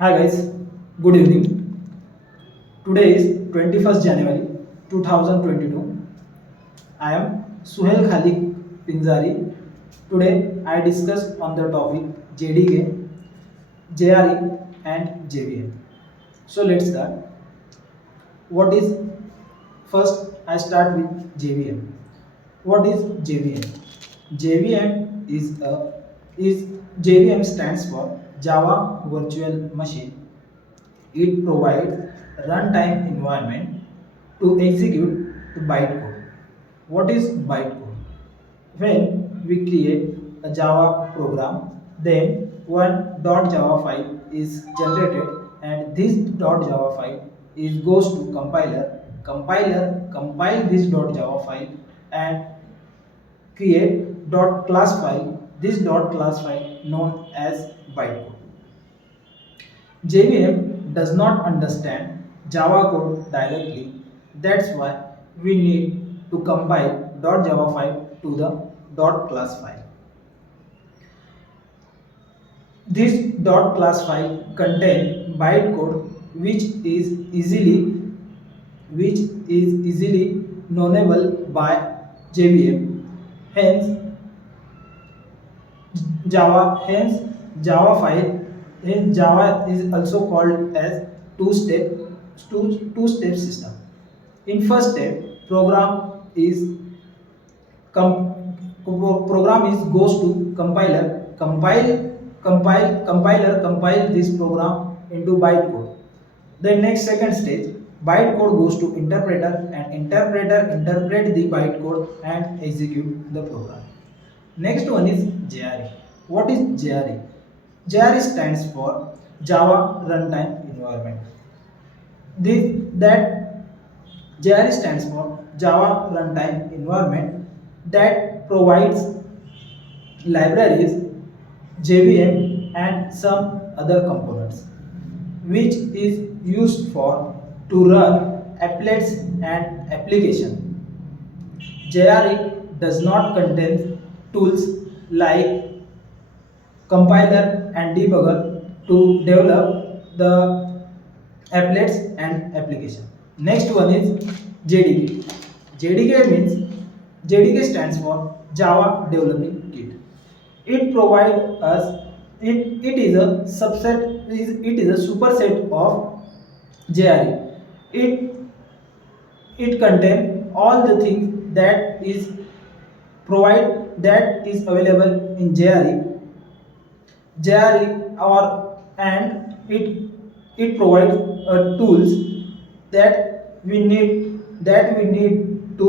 Hi guys, good evening. Today is 21st January 2022. I am Suhail Khalik Pinzari. Today I discuss on the topic JDK, JRE and JVM. So let's start. What is first I start with JVM. What is JVM? JVM is JVM stands for Java Virtual Machine. It provides runtime environment to execute the bytecode. What is bytecode? When we create a Java program, then one .java file is generated, and this .java file is goes to compiler. Compiler compile this .java file and create .class file. This .class file known as bytecode. JVM does not understand Java code directly. That's why we need to compile .java file to the .class file. This .class file contains bytecode which is easily knowable by JVM. Hence hence Java file in Java is also called as two-step system. In first step, program is goes to compiler. Compiler compile this program into bytecode. Then next second stage, bytecode goes to interpreter, and interpreter interpret the bytecode and execute the program. Next one is JRE. What is JRE? JRE stands for Java Runtime Environment. That JRE stands for Java Runtime Environment that provides libraries, JVM, and some other components, which is used for to run applets and application. JRE does not contain tools like compiler and debugger to develop the applets and application. Next one is JDK. JDK stands for Java Developing Kit. It provides us it is a superset of JRE. It contains all the things that is available in JRE. Or and it provides tools that we need to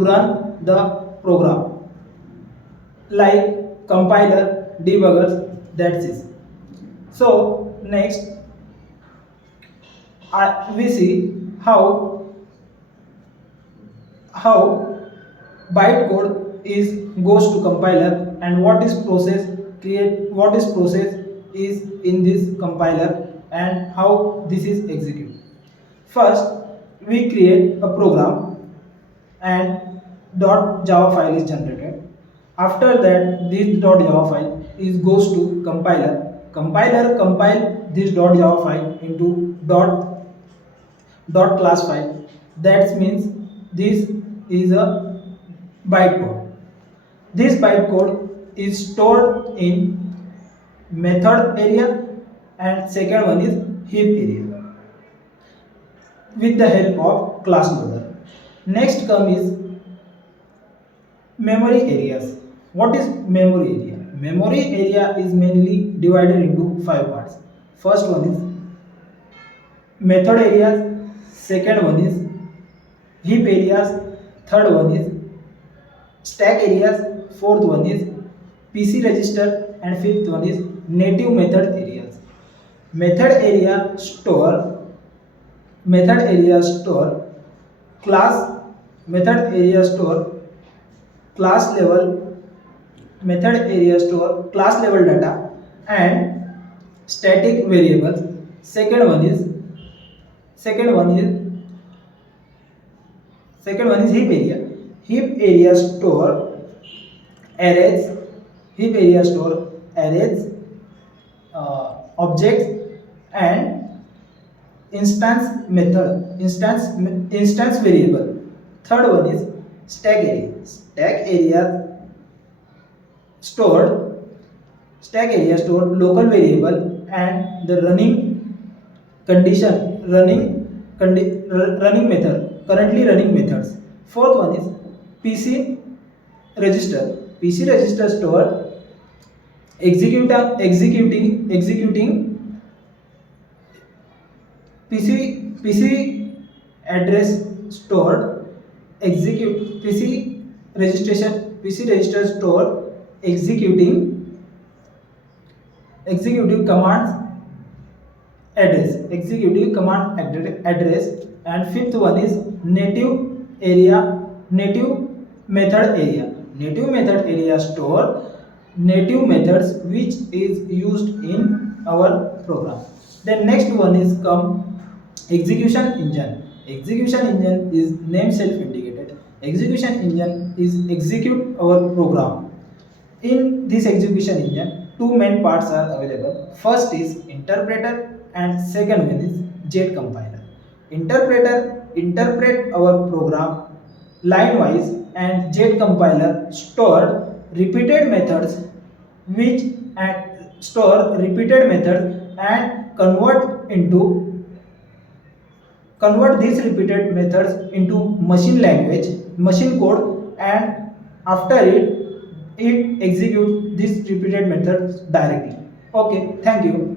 run the program, like compiler, debuggers. That's it. So next we see how bytecode is goes to compiler, and what is process is in this compiler, and how this is executed. First we create a program and .java file is generated. After that, this .java file is goes to compiler. Compiler compile this .java file into .class file. That means this is a bytecode. This bytecode is stored in method area, and second one is heap area with the help of class loader. Next is memory areas. What is memory area? Memory area is mainly divided into 5 parts. First one is method areas, second one is heap areas, third one is stack areas, fourth one is PC register, and fifth one is native method areas. Method area store class class level data and static variables. Second one is heap area. Heap area store arrays, objects and instance variable. Third one is stack area. Stored stack area stored local variable and the condition running method, currently running methods. Fourth one is pc register. PC register store executing PC address stored execute PC register store executive commands executive command address. And fifth one is native method area. Native method area store native methods which is used in our program. Then next one is come execution engine. Execution engine is name self indicated. Execution engine is execute our program. In this execution engine, two main parts are available. First is interpreter and second one is jet compiler. Interpreter interpret our program line wise and jet compiler store repeated methods and convert these repeated methods into machine code, and after it executes these repeated methods directly. Okay, thank you.